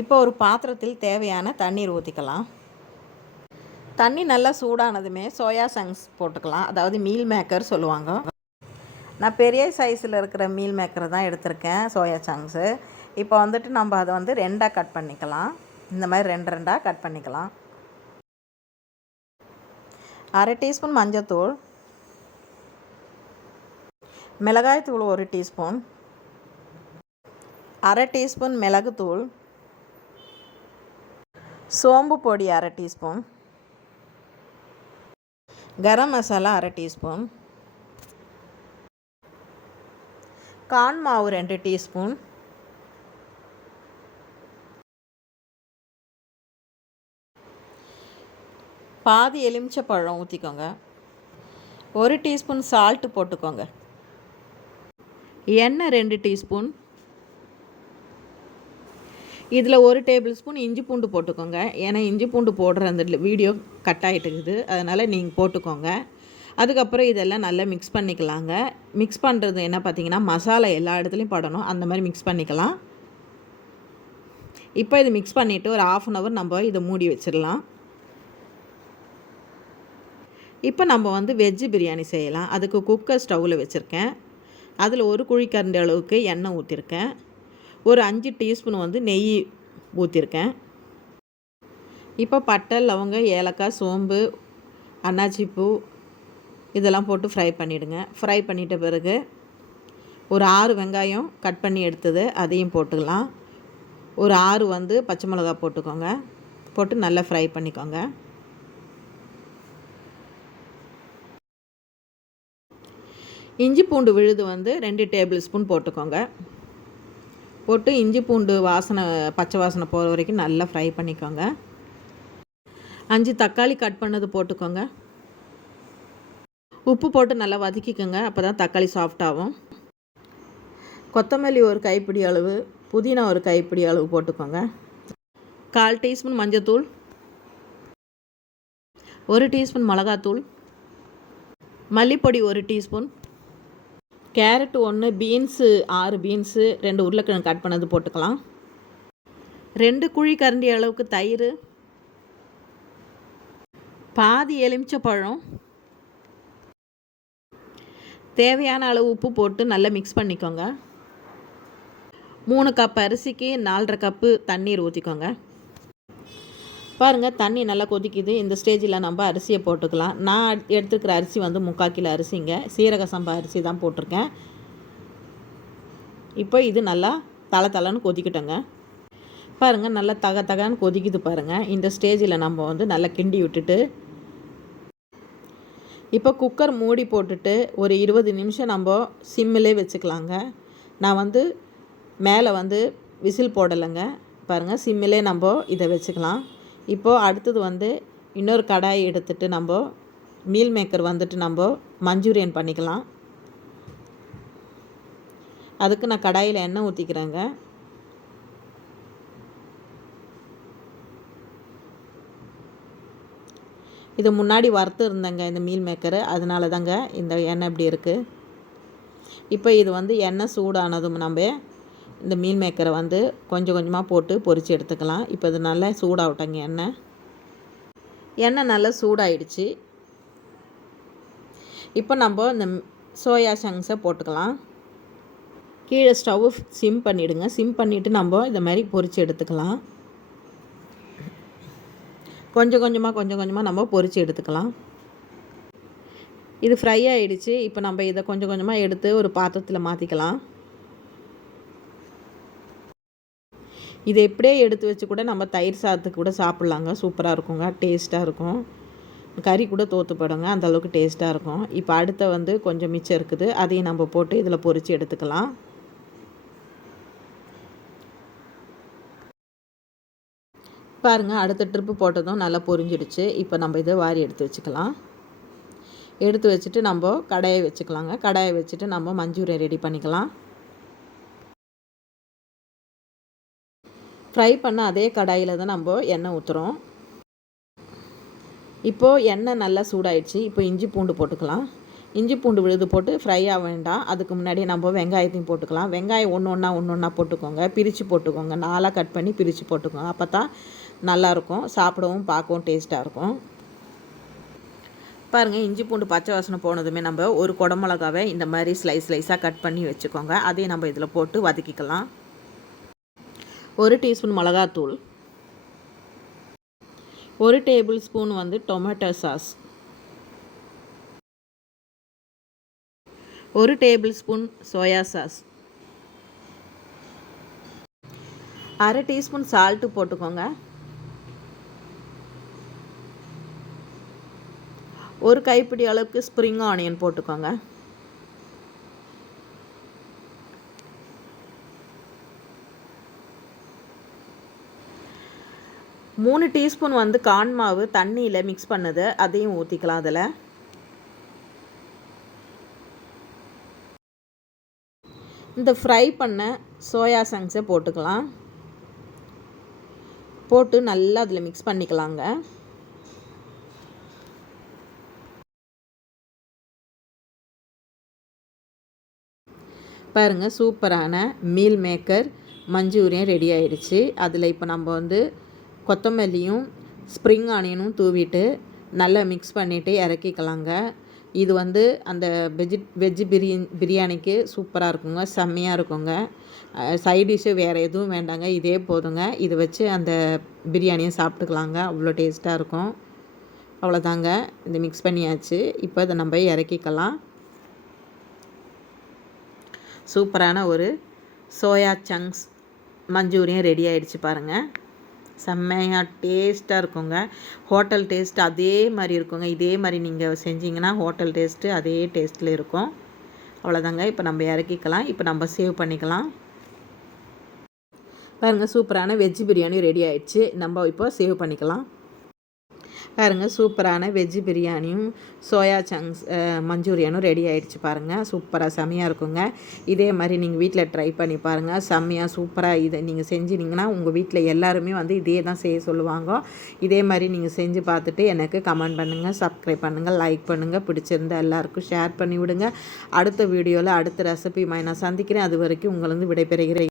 இப்போ ஒரு பாத்திரத்தில் தேவையான தண்ணீர் ஊற்றிக்கலாம் தண்ணி நல்லா சூடானதுமே சோயா சங்ஸ் போட்டுக்கலாம். அதாவது மீல் மேக்கர் சொல்லுவாங்க. நான் பெரிய சைஸில் இருக்கிற மீல் மேக்கர் தான் எடுத்திருக்கேன் சோயா சங்ஸு இப்போ வந்துட்டு நம்ம அதை வந்து ரெண்டாக கட் பண்ணிக்கலாம். இந்த மாதிரி ரெண்டு ரெண்டாக கட் பண்ணிக்கலாம். அரை டீஸ்பூன் மஞ்சத்தூள். மிளகாய்த்தூள் ஒரு டீஸ்பூன். அரை டீஸ்பூன் மிளகுத்தூள். சோம்பு பொடி அரை டீஸ்பூன். கரம் மசாலா அரை டீஸ்பூன். கான் மாவு ரெண்டு டீஸ்பூன். பாதி எலுமிச்சை பழம் ஊற்றிக்கோங்க ஒரு டீஸ்பூன் சால்ட்டு போட்டுக்கோங்க. எண்ணெய் ரெண்டு டீஸ்பூன். இதில் ஒரு டேபிள் ஸ்பூன் இஞ்சி பூண்டு போட்டுக்கோங்க. ஏன்னா இஞ்சி பூண்டு போடுற அந்த வீடியோ கட் ஆகிட்டுக்குது அதனால் நீங்கள் போட்டுக்கோங்க. அதுக்கப்புறம் இதெல்லாம் நல்லா மிக்ஸ் பண்ணிக்கலாங்க. மிக்ஸ் பண்ணுறது என்ன பார்த்தீங்கன்னா மசாலா எல்லா இடத்துலையும் படணும். அந்த மாதிரி மிக்ஸ் பண்ணிக்கலாம். இப்போ இது மிக்ஸ் பண்ணிவிட்டு ஒரு ஆஃப் அன் ஹவர் நம்ம இதை மூடி வச்சிடலாம். இப்போ நம்ம வந்து வெஜ்ஜு பிரியாணி செய்யலாம். அதுக்கு குக்கர் ஸ்டவ்வில் வச்சுருக்கேன். அதில் ஒரு குழிக்கரண்டி அளவுக்கு எண்ணெய் ஊற்றிருக்கேன் ஒரு அஞ்சு டீஸ்பூன் வந்து நெய் ஊற்றிருக்கேன் இப்போ பட்டை லவங்க ஏலக்காய் சோம்பு அன்னாச்சி பூ இதெல்லாம் போட்டு ஃப்ரை பண்ணிவிடுங்க ஃப்ரை பண்ணிட்ட பிறகு ஒரு ஆறு வெங்காயம் கட் பண்ணி எடுத்தது அதையும் போட்டுக்கலாம். ஒரு ஆறு வந்து பச்சை மிளகா போட்டுக்கோங்க. போட்டு நல்லா ஃப்ரை பண்ணிக்கோங்க. இஞ்சி பூண்டு விழுது வந்து ரெண்டு டேபிள் ஸ்பூன் போட்டுக்கோங்க. போட்டு இஞ்சி பூண்டு வாசனை பச்சை வாசனை போகிற வரைக்கும் நல்லா ஃப்ரை பண்ணிக்கோங்க. அஞ்சு தக்காளி கட் பண்ணது போட்டுக்கோங்க. உப்பு போட்டு நல்லா வதக்கிக்கோங்க அப்போ தான் தக்காளி சாஃப்டாகும் கொத்தமல்லி ஒரு கைப்பிடி அளவு புதினா ஒரு கைப்பிடி அளவு போட்டுக்கோங்க. கால் டீஸ்பூன் மஞ்சத்தூள் ஒரு டீஸ்பூன் மிளகாத்தூள் மல்லிப்பொடி ஒரு டீஸ்பூன் கேரட் ஒன்று பீன்ஸு ஆறு பீன்ஸு ரெண்டு உருளைக்கிழங்கு கட் பண்ணது போட்டுக்கலாம். ரெண்டு குழி கரண்டி அளவுக்கு தயிர் பாதி எலுமிச்சை பழம் தேவையான அளவு உப்பு போட்டு நல்லா மிக்ஸ் பண்ணிக்கோங்க. மூணு கப் அரிசிக்கு நாலரை கப்பு தண்ணீர் ஊற்றிக்கோங்க பாருங்கள் தண்ணி நல்லா கொதிக்குது. இந்த ஸ்டேஜில் நம்ம அரிசியை போட்டுக்கலாம். நான் எடுத்துருக்கிற அரிசி வந்து முக்கால் கிலோ அரிசிங்க. சீரக சம்பா அரிசி தான் போட்டிருக்கேன். இப்போ இது நல்லா தலை தலைன்னு கொதிக்கிட்டோங்க. பாருங்கள் நல்லா தக தகன்னு கொதிக்குது பாருங்கள் இந்த ஸ்டேஜில் நம்ம வந்து நல்லா கிண்டி விட்டுட்டு இப்போ குக்கர் மூடி போட்டுட்டு ஒரு இருபது நிமிஷம் நம்ம சிம்மிலே வச்சுக்கலாங்க. நான் வந்து மேலே வந்து விசில் போடலைங்க. பாருங்கள் சிம்மிலே நம்ம இதை வச்சுக்கலாம். இப்போது அடுத்தது வந்து இன்னொரு கடாய் எடுத்துட்டு நம்ம மீல் மேக்கர் வந்துட்டு நம்ம மஞ்சூரியன் பண்ணிக்கலாம். அதுக்கு நான் கடாயில் எண்ணெய் ஊற்றிக்கிறேங்க இது முன்னாடி வறுத்து இருந்தேங்க இந்த மீல் மேக்கரு அதனால தாங்க இந்த எண்ணெய் இப்படி இருக்குது இப்போ இது வந்து எண்ணெய் சூடானதும் நம்ம இந்த மீன் மேக்கரை வந்து கொஞ்சம் கொஞ்சமாக போட்டு பொரித்து எடுத்துக்கலாம். இப்போ இது நல்லா சூடாகட்டங்க எண்ணெய். எண்ணெய் நல்லா சூடாயிடுச்சு. இப்போ நம்ம இந்த சோயா சங்ஸை போட்டுக்கலாம். கீழே ஸ்டவ் சிம் பண்ணிவிடுங்க சிம் பண்ணிவிட்டு நம்ம இந்த மாதிரி பொரித்து எடுத்துக்கலாம். கொஞ்சம் கொஞ்சமாக கொஞ்சம் கொஞ்சமாக நம்ம பொரித்து எடுத்துக்கலாம். இது ஃப்ரை ஆகிடுச்சு இப்போ நம்ம இதை கொஞ்சம் கொஞ்சமாக எடுத்து ஒரு பாத்திரத்தில் மாற்றிக்கலாம் இதை எப்படியே எடுத்து வச்சு கூட நம்ம தயிர் சாதத்துக்கு கூட சாப்பிட்லாங்க. சூப்பராக இருக்குங்க. டேஸ்ட்டாக இருக்கும். கறி கூட தோற்றுப்படுங்க அந்தளவுக்கு டேஸ்ட்டாக இருக்கும். இப்போ அடுத்த வந்து கொஞ்சம் மிச்சம் இருக்குது. அதையும் நம்ம போட்டு இதில் பொரித்து எடுத்துக்கலாம். பாருங்கள் அடுத்த ட்ரிப்பு போட்டதும் நல்லா பொரிஞ்சிடுச்சு. இப்போ நம்ம இதை வாரி எடுத்து வச்சுக்கலாம். எடுத்து வச்சுட்டு நம்ம கடையை வச்சுக்கலாங்க. கடாயை வச்சுட்டு நம்ம மஞ்சூரியன் ரெடி பண்ணிக்கலாம். ஃப்ரை பண்ண அதே கடாயில் தான் நம்ம எண்ணெய் ஊற்றுறோம் இப்போது எண்ணெய் நல்லா சூடாயிடுச்சு. இப்போ இஞ்சி பூண்டு போட்டுக்கலாம். இஞ்சி பூண்டு விழுது போட்டு ஃப்ரை ஆக வேண்டாம். அதுக்கு முன்னாடி நம்ம வெங்காயத்தையும் போட்டுக்கலாம். வெங்காயம் ஒன்று ஒன்றா ஒன்று ஒன்றா போட்டுக்கோங்க. பிரித்து போட்டுக்கோங்க. நாலாக கட் பண்ணி பிரித்து போட்டுக்கோங்க. அப்போ தான் நல்லாயிருக்கும் சாப்பிடவும் பார்க்கவும் டேஸ்ட்டாக இருக்கும். பாருங்கள் இஞ்சி பூண்டு பச்சை வாசனை போனதுமே நம்ம ஒரு குடமிளகாவை இந்த மாதிரி ஸ்லைஸ் ஸ்லைஸாக கட் பண்ணி வச்சுக்கோங்க. அதையும் நம்ம இதில் போட்டு வதக்கிக்கலாம். ஒரு டீஸ்பூன் மிளகாத்தூள் ஒரு டேபிள் ஸ்பூன் வந்து டொமேட்டோ சாஸ் ஒரு டேபிள் ஸ்பூன் சோயா சாஸ் அரை டீஸ்பூன் சால்ட்டு போட்டுக்கோங்க. ஒரு கைப்பிடி அளவுக்கு ஸ்ப்ரிங் ஆனியன் போட்டுக்கோங்க. மூணு டீஸ்பூன் வந்து கான் மாவு தண்ணியில் மிக்ஸ் பண்ணது அதையும் ஊற்றிக்கலாம் அதில். இந்த ஃப்ரை பண்ண சோயா சங்ஸை போட்டுக்கலாம். போட்டு நல்லா அதில் மிக்ஸ் பண்ணிக்கலாங்க. பாருங்கள் சூப்பரான மீல் மேக்கர் மஞ்சூரியன் ரெடி ஆயிடுச்சு. அதில் இப்போ நம்ம வந்து கொத்தமல்லியும் ஸ்ப்ரிங் ஆனியனும் தூவிட்டு நல்லா மிக்ஸ் பண்ணிவிட்டு இறக்கிக்கலாங்க இது வந்து அந்த வெஜி வெஜ்ஜு பிரியன் பிரியாணிக்கு சூப்பராக இருக்குங்க செம்மையாக இருக்குங்க. சைட் டிஷ்ஷு வேறு எதுவும் வேண்டாங்க இதே போதுங்க. இதை வச்சு அந்த பிரியாணியை சாப்பிட்டுக்கலாங்க அவ்வளோ டேஸ்ட்டாக இருக்கும். அவ்வளோதாங்க இந்த மிக்ஸ் பண்ணியாச்சு. இப்போ இதை நம்ம இறக்கிக்கலாம். சூப்பரான ஒரு சோயா சங்க்ஸ் மஞ்சூரியன் ரெடி ஆகிடுச்சு பாருங்கள் செம்மையாக டேஸ்ட்டாக இருக்குங்க. ஹோட்டல் டேஸ்ட் அதே மாதிரி இருக்குங்க. இதே மாதிரி நீங்கள் செஞ்சிங்கன்னா ஹோட்டல் டேஸ்ட்டு அதே டேஸ்ட்டில் இருக்கும். அவ்வளோதாங்க இப்போ நம்ம இறக்கிக்கலாம். இப்போ நம்ம சேவ் பண்ணிக்கலாம். பாருங்கள் சூப்பரான வெஜ் பிரியாணி ரெடி ஆயிடுச்சு. நம்ம இப்போ சேவ் பண்ணிக்கலாம். பாருங்கள் சூப்பரான வெஜ்ஜு பிரியாணியும் சோயா சங்ஸ் மஞ்சூரியனும் ரெடி ஆகிடுச்சு பாருங்கள் சூப்பராக செம்மையாக இருக்குங்க. இதே மாதிரி நீங்கள் வீட்டில் ட்ரை பண்ணி பாருங்கள் செம்மையாக சூப்பராக இதை நீங்கள் செஞ்சினீங்கன்னா உங்கள் வீட்டில் எல்லாருமே வந்து இதே தான் செய்ய சொல்லுவாங்க. இதே மாதிரி நீங்கள் செஞ்சு பார்த்துட்டு எனக்கு கமெண்ட் பண்ணுங்கள் சப்ஸ்கிரைப் பண்ணுங்கள் லைக் பண்ணுங்கள் பிடிச்சிருந்தா எல்லாருக்கும் ஷேர் பண்ணி விடுங்க அடுத்த வீடியோவில் அடுத்த ரெசிபி நான் சந்திக்கிறேன். அது வரைக்கும் உங்களை வந்து விடைபெறுகிறேன்.